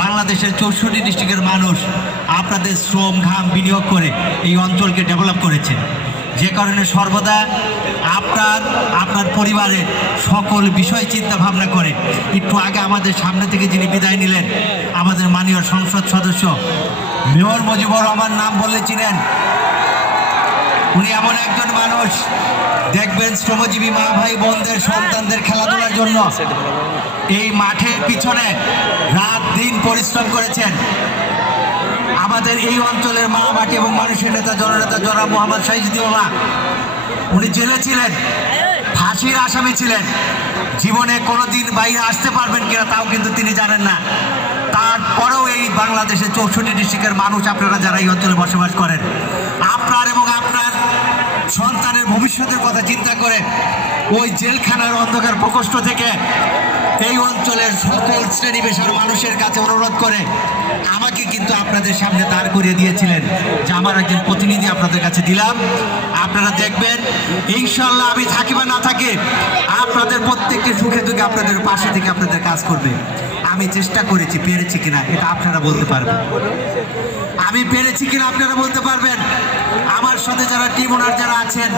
বাংলাদেশের 64 ডিস্ট্রিক্টের মানুষ আপনাদের শ্রম ঘাম বিনিয়োগ করে এই অঞ্চলকে ডেভেলপ করেছে, যে কারণে সর্বদা আপনার পরিবারের সকল বিষয় চিন্তা ভাবনা করে একটু আগে আমাদের সামনে থেকে যিনি বিদায় নিলেন, আমাদের মাননীয় সংসদ সদস্য মেয়র মুজিবুর রহমান, নাম বললে চিনেন। উনি এমন একজন মানুষ, দেখবেন শ্রমজীবী মা ভাই বোনদের সন্তানদের খেলাধুলার জন্য এই মাঠের পিছনে রাত দিন পরিশ্রম করেছেন। আমাদের এই অঞ্চলের মা মাটি এবং মানুষের নেতা জননেতা জনাব মোহাম্মদ শাহিদুদ্দিন মামা, উনি জেলে ছিলেন, ফাঁসির আসামি ছিলেন, জীবনে কোনোদিন বাইরে আসতে পারবেন কিনা তাও কিন্তু তিনি জানেন না। তারপরেও এই বাংলাদেশের 64 ডিস্ট্রিক্টের মানুষ, আপনারা যারা এই অঞ্চলে বসবাস করেন, আপনার এবং আপনার সন্তানের ভবিষ্যতের কথা চিন্তা করে ওই জেলখানার অন্ধকার প্রকোষ্ঠ থেকে এই অঞ্চলের সকল শ্রেণী পেশার মানুষের কাছে অনুরোধ করে আমাকে কিন্তু আপনাদের সামনে দাঁড় করিয়ে দিয়েছিলেন যে আমার একজন প্রতিনিধি আপনাদের কাছে দিলাম। আপনারা দেখবেন ইনশাল্লাহ আমি থাকি বা না থাকি, আপনাদের প্রত্যেকটি সুখে দুঃখে আপনাদের পাশে থেকে আপনাদের কাজ করবে। আমি চেষ্টা করেছি, পেরেছি কিনা এটা আপনারা বলতে পারবেন। আমি পেরেছি কিনা আপনারা বলতে পারবেন। আমার সাথে যারা টিম ওনার যারা আছেন,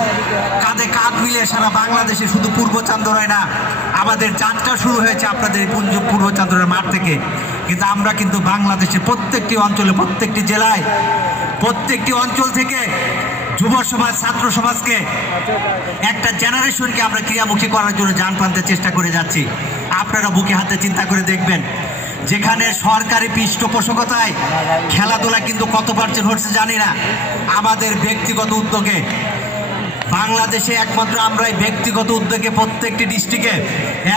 কাঁধে কাঁধ মিলিয়ে সারা বাংলাদেশে, শুধু পূর্ব চান্দরায় না, আমাদের যাত্রা শুরু হয়েছে আপনাদের পূর্ব চান্দরার মাঠ থেকে, কিন্তু আমরা কিন্তু বাংলাদেশের প্রত্যেকটি অঞ্চলে, প্রত্যেকটি জেলায়, প্রত্যেকটি অঞ্চল থেকে যুব সমাজ, ছাত্র সমাজকে, একটা জেনারেশনকে আমরা ক্রিয়ামুখী করার জন্য জান প্রান্তে চেষ্টা করে যাচ্ছি। আপনারা বুকে হাতে চিন্তা করে দেখবেন, যেখানে সরকারি পৃষ্ঠপোষকতায় খেলাধুলা কিন্তু কত পার্সেন্ট হচ্ছে জানি না, আমাদের ব্যক্তিগত উদ্যোগে বাংলাদেশে একমাত্র আমরাই ব্যক্তিগত উদ্যোগে প্রত্যেকটি ডিস্ট্রিক্টে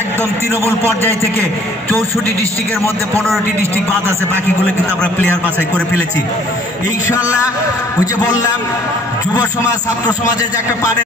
একদম তৃণমূল পর্যায় থেকে 64 ডিস্ট্রিক্টের মধ্যে 15টি ডিস্ট্রিক্ট বাদ আছে, বাকিগুলো কিন্তু আমরা প্লেয়ার বাছাই করে ফেলেছি। ইনশাল্লাহ ওই যে বললাম, যুব সমাজ, ছাত্র সমাজের যে একটা